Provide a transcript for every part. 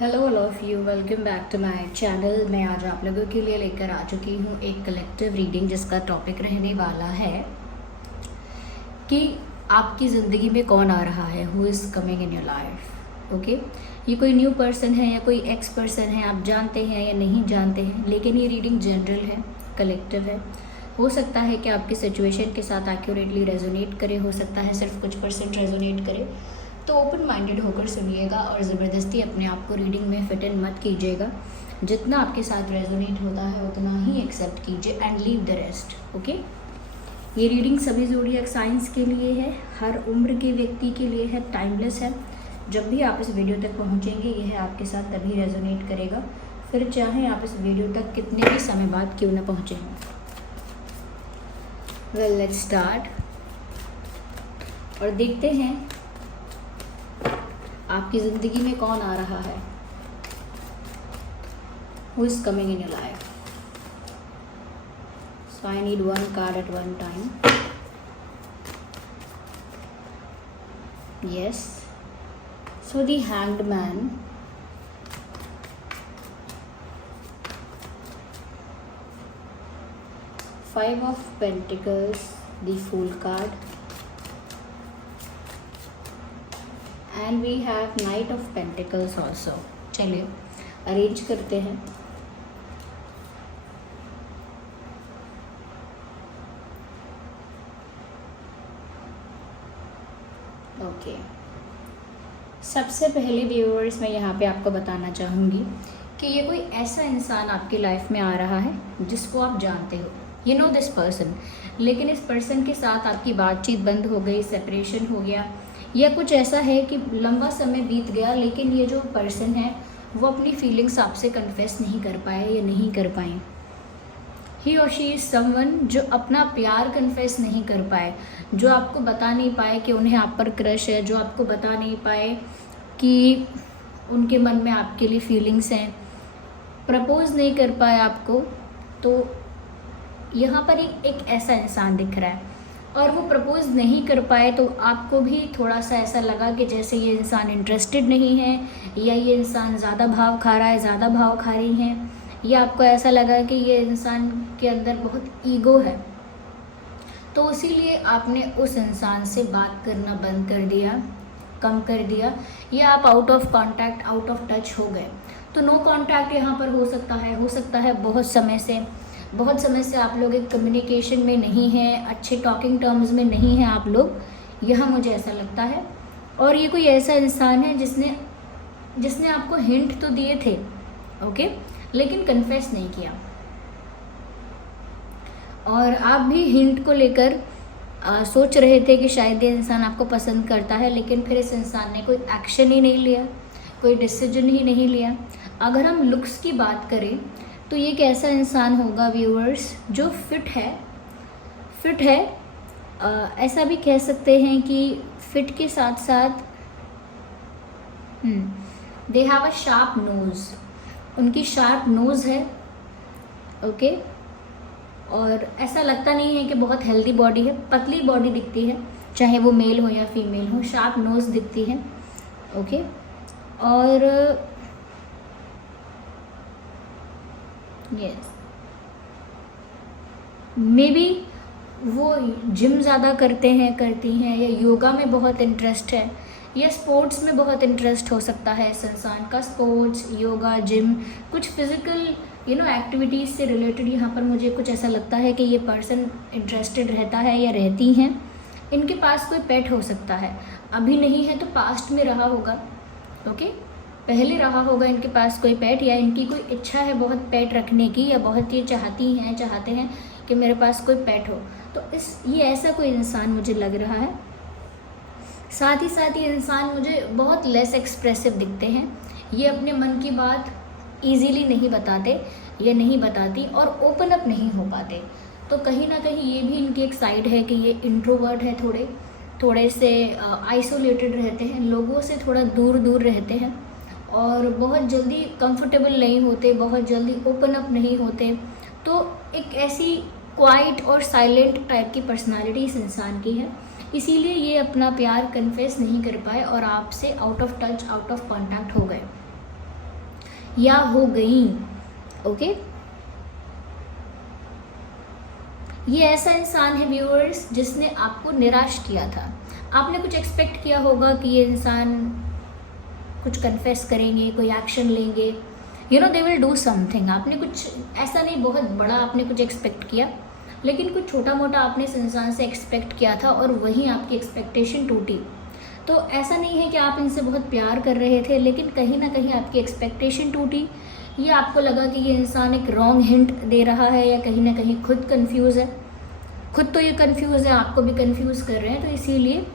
Hello all of you, welcome back to my channel. मैं आज आप लोगों के लिए लेकर आ चुकी हूँ एक कलेक्टिव रीडिंग जिसका टॉपिक रहने वाला है कि आपकी ज़िंदगी में कौन आ रहा है, who is coming in your life. Okay, ये कोई न्यू पर्सन है या कोई एक्स पर्सन है, आप जानते हैं या नहीं जानते हैं, लेकिन ये रीडिंग जनरल है, कलेक्टिव है। हो सकता है कि आपकी सिचुएशन के साथ एक्यूरेटली रेजोनेट करे, हो सकता है सिर्फ कुछ परसेंट रेजोनेट करे। तो ओपन माइंडेड होकर सुनिएगा और ज़बरदस्ती अपने आप को रीडिंग में फिट इन मत कीजिएगा। जितना आपके साथ रेजोनेट होता है उतना ही एक्सेप्ट कीजिए and leave the rest. Okay, ये रीडिंग सभी ज़ोडिएक साइंस के लिए है, हर उम्र के व्यक्ति के लिए है, टाइमलेस है। जब भी आप इस वीडियो तक पहुंचेंगे यह आपके साथ तभी रेजोनेट करेगा, फिर चाहे आप इस वीडियो तक कितने भी समय बाद क्यों ना पहुँचें। वेल, लेट्स स्टार्ट और देखते हैं आपकी ज़िंदगी में कौन आ रहा है, who is coming in your life. So I need one card at one time. Yes, so the hanged man, five of pentacles, the fool card, and we have knight of pentacles also. चलिए arrange करते हैं। Okay, सबसे पहले viewers मैं यहाँ पे आपको बताना चाहूँगी कि ये कोई ऐसा इंसान आपकी लाइफ में आ रहा है जिसको आप जानते हो, यू नो दिस पर्सन, लेकिन इस पर्सन के साथ आपकी बातचीत बंद हो गई, सेपरेशन हो गया, या कुछ ऐसा है कि लंबा समय बीत गया, लेकिन ये जो पर्सन है वो अपनी फीलिंग्स आपसे कन्फेस नहीं कर पाए या नहीं कर पाए। ही और शी इज़ समवन जो अपना प्यार कन्फेस नहीं कर पाए, जो आपको बता नहीं पाए कि उन्हें आप पर क्रश है, जो आपको बता नहीं पाए कि उनके मन में आपके लिए फीलिंग्स हैं, प्रपोज नहीं कर पाए आपको। तो यहाँ पर एक ऐसा इंसान दिख रहा है और वो प्रपोज नहीं कर पाए, तो आपको भी थोड़ा सा ऐसा लगा कि जैसे ये इंसान इंटरेस्टेड नहीं है, या ये इंसान ज़्यादा भाव खा रहा है, ज़्यादा भाव खा रही हैं, या आपको ऐसा लगा कि ये इंसान के अंदर बहुत ईगो है, तो इसीलिए आपने उस इंसान से बात करना बंद कर दिया, कम कर दिया, या आप out of contact, out of touch हो गए। तो नो कांटेक्ट यहाँ पर हो सकता है बहुत समय से आप लोग एक कम्युनिकेशन में नहीं हैं, अच्छे टॉकिंग टर्म्स में नहीं हैं आप लोग, यह मुझे ऐसा लगता है। और ये कोई ऐसा इंसान है जिसने आपको हिंट तो दिए थे, ओके, लेकिन कन्फेस नहीं किया, और आप भी हिंट को लेकर सोच रहे थे कि शायद ये इंसान आपको पसंद करता है, लेकिन फिर इस इंसान ने कोई एक्शन ही नहीं लिया, कोई डिसीजन ही नहीं लिया। अगर हम लुक्स की बात करें तो ये एक ऐसा इंसान होगा व्यूअर्स जो फिट है, ऐसा भी कह सकते हैं कि फिट के साथ साथ they have a sharp nose, उनकी शार्प नोज़ है, ओके। और ऐसा लगता नहीं है कि बहुत हेल्दी बॉडी है, पतली बॉडी दिखती है, चाहे वो मेल हो या फीमेल हो, शार्प नोज़ दिखती है, ओके। और यस, मे बी वो जिम ज़्यादा करती हैं, या योगा में बहुत इंटरेस्ट है, या स्पोर्ट्स में बहुत इंटरेस्ट हो सकता है इस इंसान का। स्पोर्ट्स, योगा, जिम, कुछ फिज़िकल एक्टिविटीज़ से रिलेटेड यहाँ पर मुझे कुछ ऐसा लगता है कि ये पर्सन इंटरेस्टेड रहता है या रहती हैं। इनके पास कोई पेट हो सकता है, अभी नहीं है तो पास्ट में रहा होगा, ओके, पहले रहा होगा इनके पास कोई पेट, या इनकी कोई इच्छा है बहुत पेट रखने की, या बहुत ये चाहते हैं कि मेरे पास कोई पेट हो। तो ये ऐसा कोई इंसान मुझे लग रहा है। साथ ही साथ ये इंसान मुझे बहुत लेस एक्सप्रेसिव दिखते हैं, ये अपने मन की बात ईजीली नहीं बताते या नहीं बताती, और ओपन अप नहीं हो पाते। तो कहीं ना कहीं ये भी इनकी एक साइड है कि ये इंट्रोवर्ट है, थोड़े से आइसोलेटेड रहते हैं, लोगों से थोड़ा दूर रहते हैं, और बहुत जल्दी कंफर्टेबल नहीं होते, बहुत जल्दी ओपन अप नहीं होते। तो एक ऐसी क्वाइट और साइलेंट टाइप की पर्सनालिटी इस इंसान की है, इसीलिए ये अपना प्यार कन्फेस नहीं कर पाए और आपसे out of touch, out of contact हो गए। या हो गई। ओके, ये ऐसा इंसान है व्यूअर्स जिसने आपको निराश किया था। आपने कुछ एक्सपेक्ट किया होगा कि ये इंसान कुछ कन्फेस करेंगे, कोई एक्शन लेंगे, दे विल डू समथिंग। आपने कुछ ऐसा नहीं बहुत बड़ा आपने कुछ एक्सपेक्ट किया, लेकिन कुछ छोटा मोटा आपने इस इंसान से एक्सपेक्ट किया था और वहीं आपकी एक्सपेक्टेशन टूटी। तो ऐसा नहीं है कि आप इनसे बहुत प्यार कर रहे थे, लेकिन कहीं ना कहीं आपकी एक्सपेक्टेशन टूटी। ये आपको लगा कि ये इंसान एक रॉन्ग हिंट दे रहा है, या कहीं ना कहीं खुद कंफ्यूज है। खुद तो ये कंफ्यूज है, आपको भी कंफ्यूज कर रहे हैं, तो इसीलिए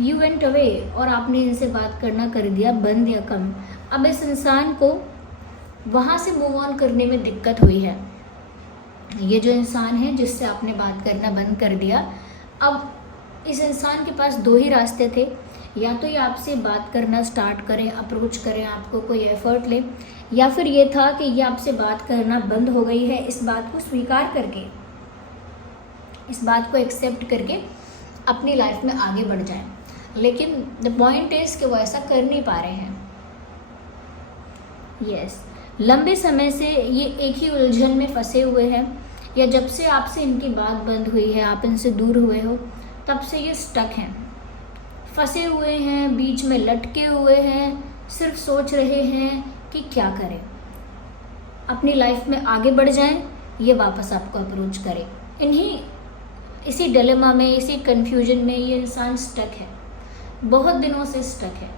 यू वेंट अवे और आपने इनसे बात करना कर दिया बंद या कम। अब इस इंसान को वहाँ से मूव ऑन करने में दिक्कत हुई है। ये जो इंसान है जिससे आपने बात करना बंद कर दिया, अब इस इंसान के पास दो ही रास्ते थे। या तो ये आपसे बात करना स्टार्ट करें, अप्रोच करें, आपको कोई एफर्ट ले, या फिर ये था कि ये आपसे बात करना बंद हो गई है। इस बात को स्वीकार करके, इस बात को एक्सेप्ट करके अपनी लाइफ में आगे बढ़ जाएं। लेकिन द पॉइंट इज कि वो ऐसा कर नहीं पा रहे हैं। यस, लंबे समय से ये एक ही उलझन में फंसे हुए हैं, या जब से आपसे इनकी बात बंद हुई है, आप इनसे दूर हुए हो, तब से ये स्टक हैं, फंसे हुए हैं, बीच में लटके हुए हैं, सिर्फ सोच रहे हैं कि क्या करें, अपनी लाइफ में आगे बढ़ जाएं, ये वापस आपको अप्रोच करें। इसी डिलेमा में, इसी कन्फ्यूजन में ये इंसान स्टक है, बहुत दिनों से स्टक है।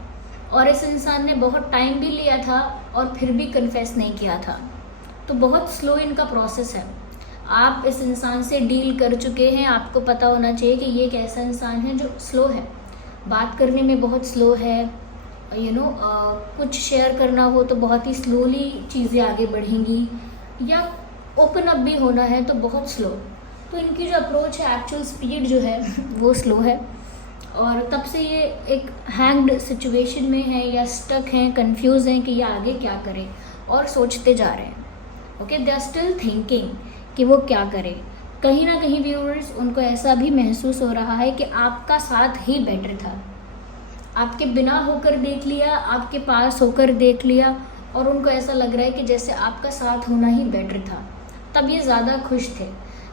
और इस इंसान ने बहुत टाइम भी लिया था और फिर भी कन्फेस नहीं किया था। तो बहुत स्लो इनका प्रोसेस है। आप इस इंसान से डील कर चुके हैं, आपको पता होना चाहिए कि ये एक ऐसा इंसान है जो स्लो है, बात करने में बहुत स्लो है। कुछ शेयर करना हो तो बहुत ही स्लोली चीज़ें आगे बढ़ेंगी, या ओपन अप भी होना है तो बहुत स्लो। तो इनकी जो अप्रोच है, एक्चुअल स्पीड जो है वो स्लो है, और तब से ये एक हैंग्ड सिचुएशन में है, या स्टक हैं, कंफ्यूज हैं कि ये आगे क्या करें, और सोचते जा रहे हैं। Okay, they are still thinking कि वो क्या करें। कहीं ना कहीं व्यूअर्स, उनको ऐसा भी महसूस हो रहा है कि आपका साथ ही बेटर था। आपके बिना होकर देख लिया, आपके पास होकर देख लिया, और उनको ऐसा लग रहा है कि जैसे आपका साथ होना ही बेटर था। तब ये ज़्यादा खुश थे,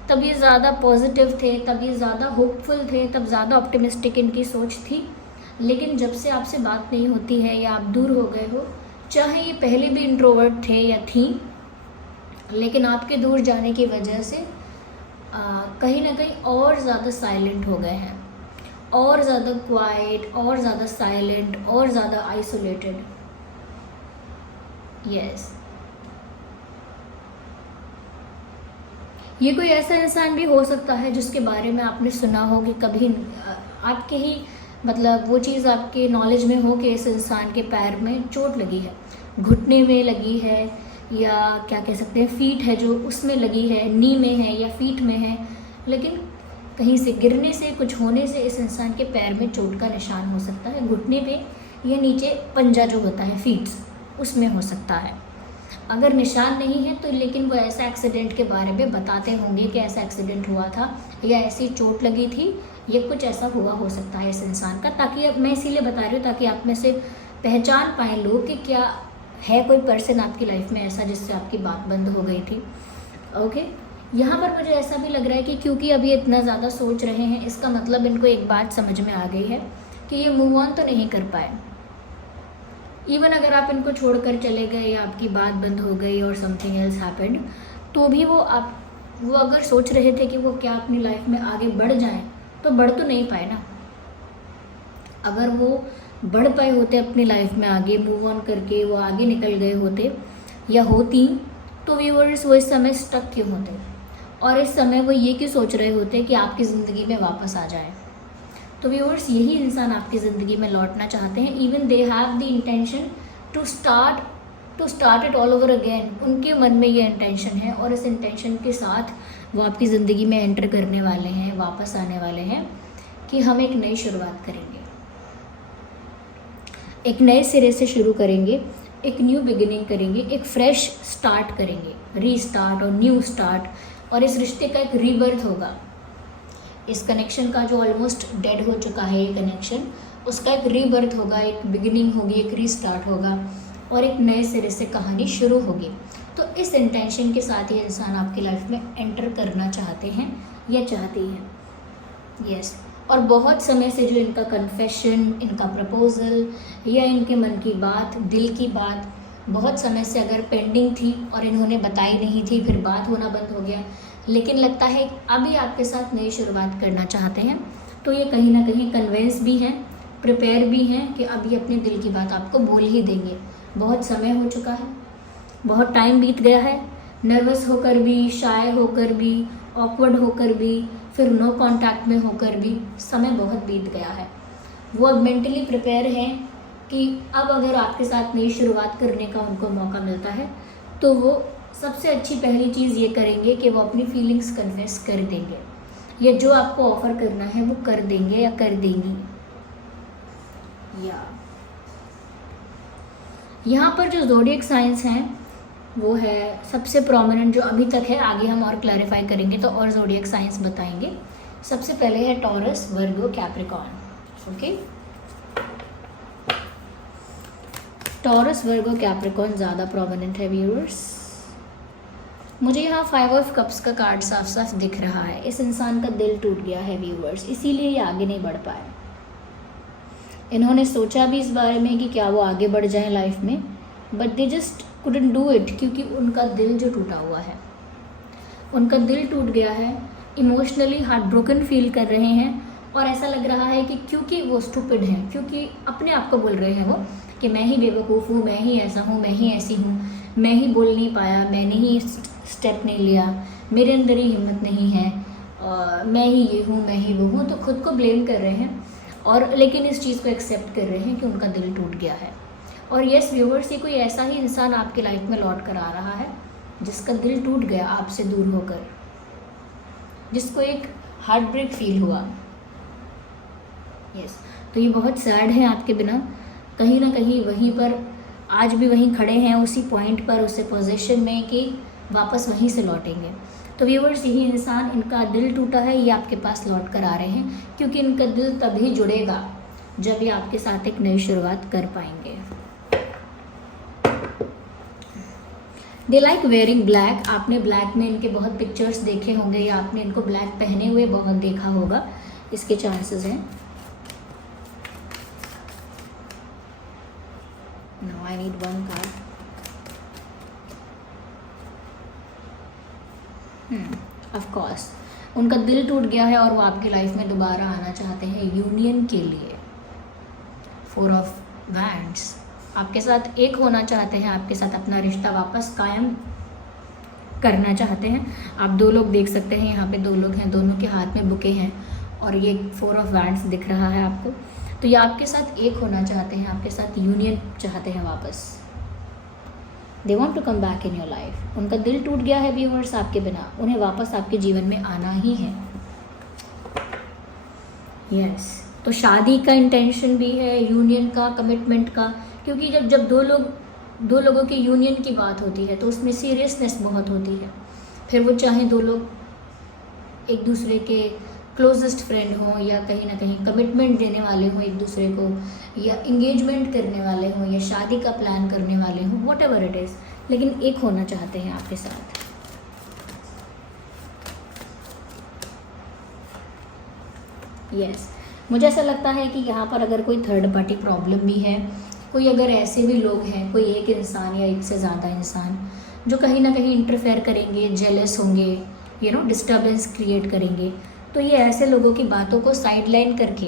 तब ये ज़्यादा पॉजिटिव थे, तब ये ज़्यादा होपफुल थे, तब ज़्यादा ऑप्टिमिस्टिक इनकी सोच थी। लेकिन जब से आपसे बात नहीं होती है, या आप दूर हो गए हो, चाहे ये पहले भी इंट्रोवर्ट थे या थी, लेकिन आपके दूर जाने की वजह से कहीं ना कहीं और ज़्यादा साइलेंट हो गए हैं, और ज़्यादा क्वाइट, और ज़्यादा साइलेंट, और ज़्यादा आइसोलेटेड। यस, ये कोई ऐसा इंसान भी हो सकता है जिसके बारे में आपने सुना हो कि कभी आपके ही वो चीज़ आपके नॉलेज में हो कि इस इंसान के पैर में चोट लगी है, घुटने में लगी है, या क्या कह सकते हैं फीट है जो उसमें लगी है, नी में है या फीट में है, लेकिन कहीं से गिरने से, कुछ होने से इस इंसान के पैर में चोट का निशान हो सकता है, घुटने पे या नीचे पंजा जो होता है फीट्स, उसमें हो सकता है। अगर निशान नहीं है तो लेकिन वो ऐसा एक्सीडेंट के बारे में बताते होंगे कि ऐसा एक्सीडेंट हुआ था, या ऐसी चोट लगी थी, या कुछ ऐसा हुआ हो सकता है इस इंसान का। ताकि अब मैं इसीलिए बता रही हूँ ताकि आप में से पहचान पाएँ लोग कि क्या है कोई पर्सन आपकी लाइफ में ऐसा जिससे आपकी बात बंद हो गई थी। ओके, यहाँ पर मुझे ऐसा भी लग रहा है कि क्योंकि अभी इतना ज़्यादा सोच रहे हैं, इसका मतलब इनको एक बात समझ में आ गई है कि ये मूव ऑन तो नहीं कर पाए। इवन अगर आप इनको छोड़कर चले गए, या आपकी बात बंद हो गई और समथिंग एल्स हैपेंड, तो भी वो अगर सोच रहे थे कि वो क्या अपनी लाइफ में आगे बढ़ जाएं, तो बढ़ तो नहीं पाए ना। अगर वो बढ़ पाए होते अपनी लाइफ में आगे, मूव ऑन करके वो आगे निकल गए होते या होती, तो व्यूअर्स वो इस समय स्टक क्यों होते, और इस समय वो ये क्यों सोच रहे होते कि आपकी ज़िंदगी में वापस आ जाए। तो व्यूअर्स, यही इंसान आपकी ज़िंदगी में लौटना चाहते हैं। Even they have the intention to start it all over again. उनके मन में ये इंटेंशन है, और इस इंटेंशन के साथ वो आपकी ज़िंदगी में एंटर करने वाले हैं, वापस आने वाले हैं कि हम एक नई शुरुआत करेंगे, एक नए सिरे से शुरू करेंगे, एक न्यू बिगिनिंग करेंगे, एक फ्रेश स्टार्ट करेंगे, रीस्टार्ट और न्यू स्टार्ट। और इस रिश्ते का एक रीबर्थ होगा। इस कनेक्शन का जो ऑलमोस्ट डेड हो चुका है ये कनेक्शन, उसका एक रीबर्थ होगा, एक बिगिनिंग होगी, एक रीस्टार्ट होगा। और एक नए सिरे से कहानी शुरू होगी। तो इस इंटेंशन के साथ ये इंसान आपकी लाइफ में एंटर करना चाहते हैं या चाहती है। यस, और बहुत समय से जो इनका कन्फेशन, इनका प्रपोज़ल या इनके मन की बात, दिल की बात बहुत समय से अगर पेंडिंग थी और इन्होंने बताई नहीं थी, फिर बात होना बंद हो गया, लेकिन लगता है अभी आपके साथ नई शुरुआत करना चाहते हैं, तो ये कहीं ना कहीं कन्विंस भी हैं, प्रिपेयर भी हैं कि अब ये अपने दिल की बात आपको बोल ही देंगे। बहुत समय हो चुका है, बहुत टाइम बीत गया है, नर्वस होकर भी, शाय होकर भी, ऑकवर्ड होकर भी, फिर नो कांटेक्ट में होकर भी समय बहुत बीत गया है। वो अब मेंटली प्रिपेयर हैं कि अब अगर आपके साथ नई शुरुआत करने का उनको मौका मिलता है तो वो सबसे अच्छी पहली चीज़ ये करेंगे कि वो अपनी फीलिंग्स कन्फेस कर देंगे, या जो आपको ऑफ़र करना है वो कर देंगे या कर देंगी। या यहाँ पर जो ज़ोडिएक साइंस हैं वो है सबसे प्रोमिनेंट जो अभी तक है, आगे हम और क्लैरिफाई करेंगे तो और ज़ोडिएक साइंस बताएंगे। सबसे पहले है टॉरस, वर्गो, कैप्रिकॉर्न। ओके, टॉरस, वर्गो, कैप्रिकॉर्न ज़्यादा प्रोमिनेंट है व्यूअर्स। मुझे यहाँ 5 ऑफ कप्स का कार्ड साफ साफ दिख रहा है। इस इंसान का दिल टूट गया है व्यूअर्स, इसीलिए ये आगे नहीं बढ़ पाए। इन्होंने सोचा भी इस बारे में कि क्या वो आगे बढ़ जाएं लाइफ में, but they just couldn't do it, क्योंकि उनका दिल जो टूटा हुआ है, उनका दिल टूट गया है, इमोशनली हार्ट ब्रोकन फील कर रहे हैं। और ऐसा लग रहा है कि क्योंकि वो स्टूपिड हैं, क्योंकि अपने आप को बोल रहे हैं वो कि मैं ही बेवकूफ़ हूँ, मैं ही ऐसा हूँ, मैं ही ऐसी हूँ, मैं ही बोल नहीं पाया, मैंने ही स्टेप नहीं लिया, मेरे अंदर ही हिम्मत नहीं है, मैं ही ये हूँ, मैं ही वो हूँ। तो खुद को ब्लेम कर रहे हैं, और लेकिन इस चीज़ को एक्सेप्ट कर रहे हैं कि उनका दिल टूट गया है। और यस व्यूअर्स, ये कोई ऐसा ही इंसान आपकी लाइफ में लौट कर आ रहा है जिसका दिल टूट गया आपसे दूर होकर, जिसको एक हार्ट ब्रेक फील हुआ। यस, तो ये बहुत सैड है आपके बिना, कहीं ना कहीं वहीं पर आज भी वहीं खड़े हैं, उसी पॉइंट पर, उसी पोजीशन में कि वापस वहीं से लौटेंगे। तो व्यूअर्स, यही इंसान, इनका दिल टूटा है, ये आपके पास लौट कर आ रहे हैं, क्योंकि इनका दिल तभी जुड़ेगा जब ये आपके साथ एक नई शुरुआत कर पाएंगे। They like wearing black. आपने ब्लैक में इनके बहुत पिक्चर्स देखे होंगे, या आपने इनको ब्लैक पहने हुए बहुत देखा होगा, इसके चांसेस हैं। No, I need one card. Of course उनका दिल टूट गया है और वो आपकी लाइफ में दोबारा आना चाहते हैं यूनियन के लिए। 4 ऑफ वैंड्स, आपके साथ एक होना चाहते हैं, आपके साथ अपना रिश्ता वापस कायम करना चाहते हैं। आप 2 लोग देख सकते हैं, यहाँ पे 2 लोग हैं, दोनों के हाथ में बुके हैं, और ये 4 ऑफ वैंड्स दिख रहा है आपको। तो ये आपके साथ एक होना चाहते हैं, आपके साथ यूनियन चाहते हैं वापस। They want to come back in your life. उनका दिल टूट गया है व्यूअर्स आपके बिना, उन्हें वापस आपके जीवन में आना ही है। यस, तो शादी का इंटेंशन भी है, यूनियन का, कमिटमेंट का, क्योंकि जब दो लोगों की यूनियन की बात होती है तो उसमें सीरियसनेस बहुत होती है। फिर वो चाहे 2 लोग एक दूसरे के क्लोजेस्ट फ्रेंड हों, या कहीं ना कहीं कमिटमेंट देने वाले हों एक दूसरे को, या इंगेजमेंट करने वाले हों, या शादी का प्लान करने वाले हों, वॉट एवर इट इज़, लेकिन एक होना चाहते हैं आपके साथ। यस, मुझे ऐसा लगता है कि यहाँ पर अगर कोई थर्ड पार्टी प्रॉब्लम भी है, कोई अगर ऐसे भी लोग हैं, कोई एक इंसान या एक से ज़्यादा इंसान जो कहीं ना कहीं इंटरफेयर करेंगे, जेलस होंगे, डिस्टर्बेंस क्रिएट करेंगे, तो ये ऐसे लोगों की बातों को साइडलाइन करके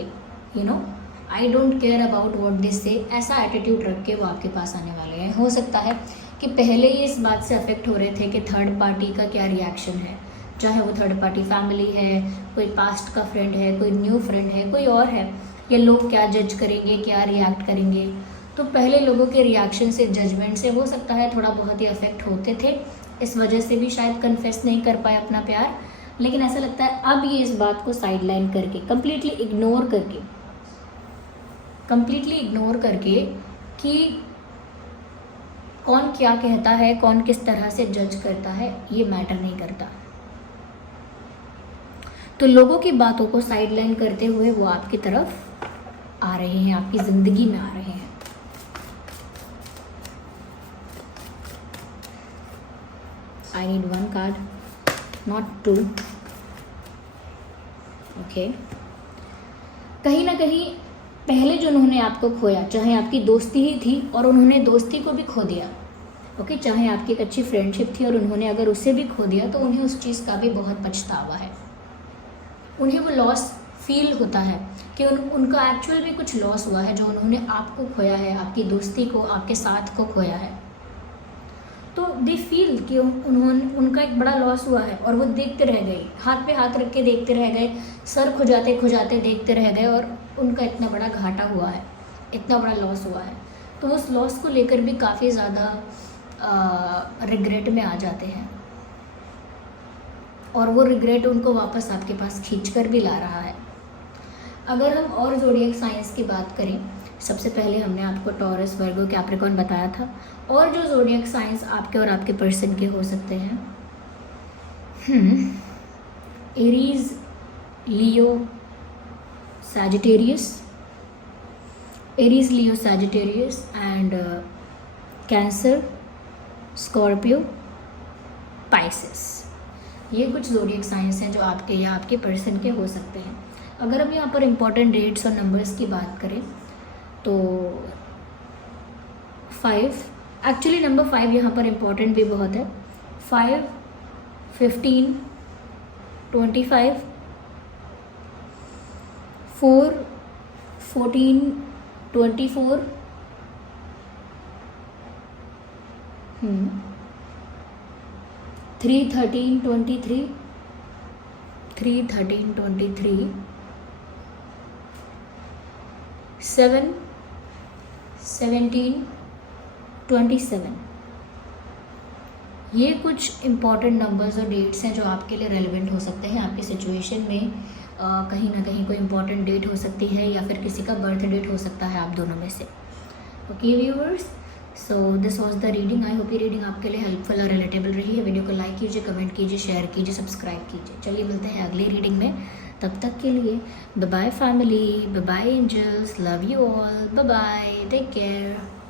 I don't care about what they से, ऐसा एटीट्यूड रख के वो आपके पास आने वाले हैं। हो सकता है कि पहले ही इस बात से अफेक्ट हो रहे थे कि थर्ड पार्टी का क्या रिएक्शन है, चाहे वो थर्ड पार्टी फैमिली है, कोई पास्ट का फ्रेंड है, कोई न्यू फ्रेंड है, कोई और है, या लोग क्या जज करेंगे, क्या रिएक्ट करेंगे। तो पहले लोगों के रिएक्शन से, जजमेंट से हो सकता है थोड़ा बहुत ही अफेक्ट होते थे, इस वजह से भी शायद कन्फेस नहीं कर पाए अपना प्यार। लेकिन ऐसा लगता है अब ये इस बात को साइडलाइन करके, कंप्लीटली इग्नोर करके कि कौन क्या कहता है, कौन किस तरह से जज करता है, ये मैटर नहीं करता। तो लोगों की बातों को साइडलाइन करते हुए वो आपकी तरफ आ रहे हैं, आपकी ज़िंदगी में आ रहे हैं। I need 1 card, not 2. Okay. कहीं ना कहीं पहले जो उन्होंने आपको खोया, चाहे आपकी दोस्ती ही थी और उन्होंने दोस्ती को भी खो दिया. ओके. चाहे आपकी एक अच्छी फ्रेंडशिप थी और उन्होंने अगर उसे भी खो दिया तो उन्हें उस चीज़ का भी बहुत पछतावा है. उन्हें वो लॉस फील होता है कि उनका एक्चुअल में कुछ लॉस हुआ है, जो उन्होंने आपको खोया है, आपकी दोस्ती को, आपके साथ को खोया है. तो दे फील कि उनका एक बड़ा लॉस हुआ है और वो देखते रह गए, हाथ पे हाथ रख के देखते रह गए, सर खुजाते देखते रह गए और उनका इतना बड़ा घाटा हुआ है, इतना बड़ा लॉस हुआ है. तो उस लॉस को लेकर भी काफ़ी ज़्यादा रिग्रेट में आ जाते हैं और वो रिग्रेट उनको वापस आपके पास खींच कर भी ला रहा है. अगर हम और ज़ोडिएक साइंस की बात करें, सबसे पहले हमने आपको टॉरस, वर्गो, कैप्रिकॉर्न बताया था. और जो ज़ोडिएक साइंस आपके और आपके पर्सन के हो सकते हैं, Aries, Leo, Sagittarius, Aries, Leo, Sagittarius and cancer, Scorpio, Pisces. ये कुछ ज़ोडिएक साइंस हैं जो आपके या आपके पर्सन के हो सकते हैं. अगर हम यहाँ पर इम्पॉर्टेंट डेट्स और नंबर्स की बात करें तो 5, एक्चुअली नंबर 5 यहाँ पर इम्पॉर्टेंट भी बहुत है. 5, 15, 25, 4, 14, 24, 3, 13, 23, 3, 13, 23, 7, 17, 27. ये कुछ इम्पॉर्टेंट नंबर्स और डेट्स हैं जो आपके लिए रेलेवेंट हो सकते हैं. आपकी सिचुएशन में कहीं ना कहीं कोई इम्पॉर्टेंट डेट हो सकती है या फिर किसी का बर्थ डेट हो सकता है, आप दोनों में से. Okay viewers, so this was the reading. I hope ये रीडिंग आपके लिए हेल्पफुल और रिलेटेबल रही है. वीडियो को लाइक कीजिए, कमेंट कीजिए, शेयर कीजिए, सब्सक्राइब कीजिए. चलिए मिलते हैं अगली रीडिंग में. तब तक के लिए bye bye family, bye bye angels, love you all, bye bye, take care.